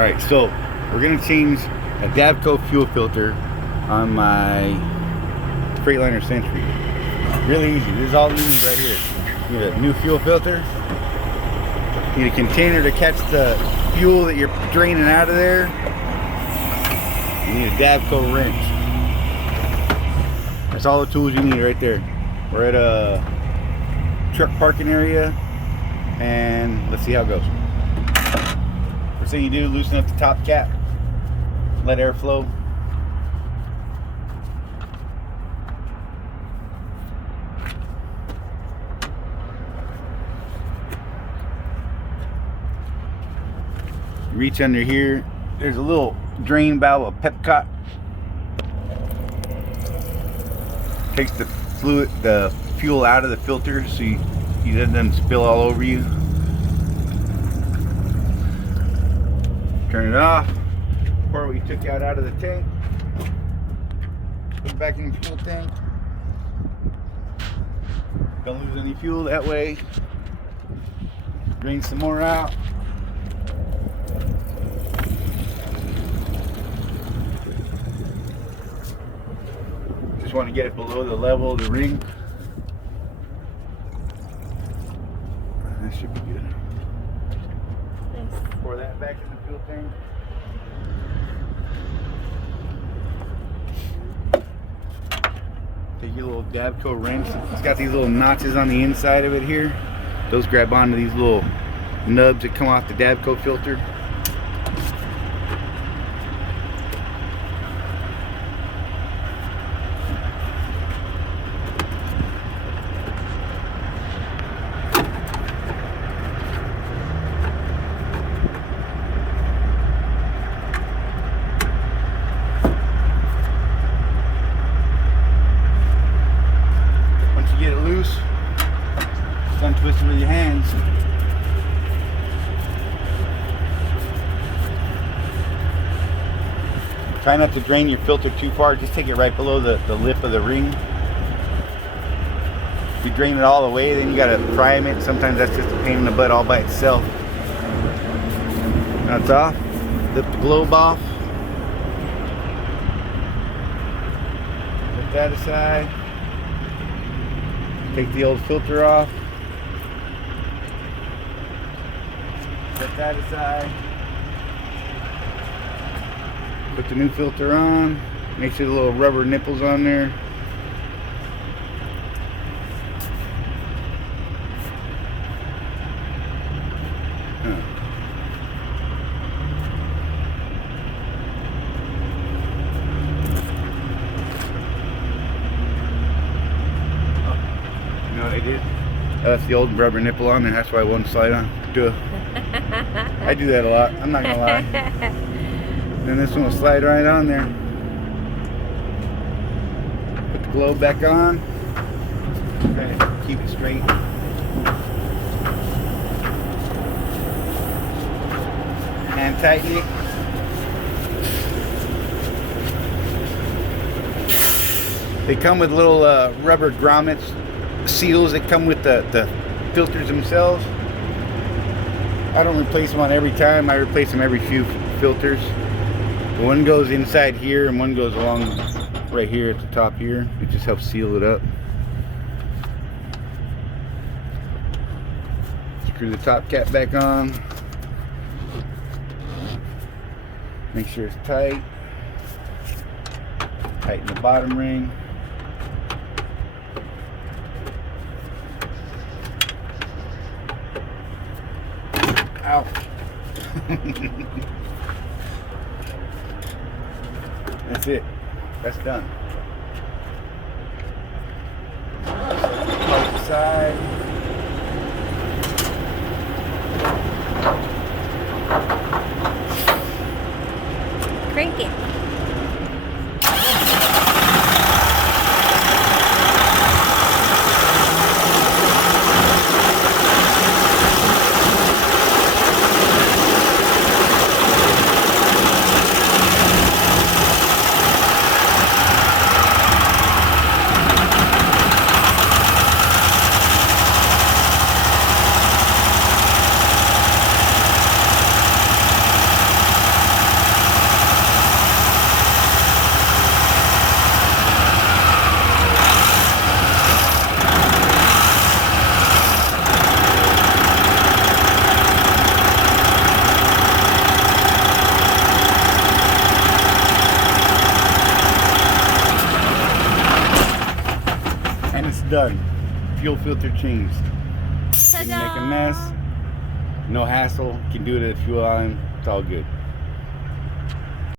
Alright, so we're going to change a Davco fuel filter on my Freightliner Century. Really easy. This is all you need right here. You need a new fuel filter. You need a container to catch the fuel that you're draining out of there. You need a Davco wrench. That's all the tools you need right there. We're at a truck parking area, and let's see how it goes. First thing you do, loosen up the top cap, let air flow. Reach under here, there's a little drain valve of Pepcot. Takes the fluid, the fuel out of the filter so it doesn't spill all over you. Turn it off. Pour what you took out of the tank. Put it back in the fuel tank. Don't lose any fuel that way. Drain some more out. Just want to get it below the level of the ring. That should be good. Pour that back in the fuel tank. Take your little Davco wrench. It's got these little notches on the inside of it here. Those grab onto these little nubs that come off the Davco filter. Get it loose, untwist it with your hands. Try not to drain your filter too far, just take it right below the lip of the ring. If you drain it all the way, then you gotta prime it. Sometimes that's just a pain in the butt all by itself. Now it's off, lift the globe off. Put that aside. Take the old filter off. Set that aside. Put the new filter on. Make sure the little rubber nipples on there. What I did? That's the old rubber nipple on there. That's why I won't slide on. I do that a lot. I'm not gonna lie. Then this one will slide right on there. Put the globe back on. Try to keep it straight. And tighten it. They come with little rubber grommets. Seals that come with the filters themselves. I don't replace them on every time. I replace them every few filters. One goes inside here and one goes along right here at the top here. It just helps seal it up. Screw the top cap back on. Make sure it's tight. Tighten the bottom ring. Ouch. That's it. That's done. Part side. Crank it. done. Fuel filter changed. Didn't make a Ta-da! mess. No hassle. Can do it at a fuel island. It's all good.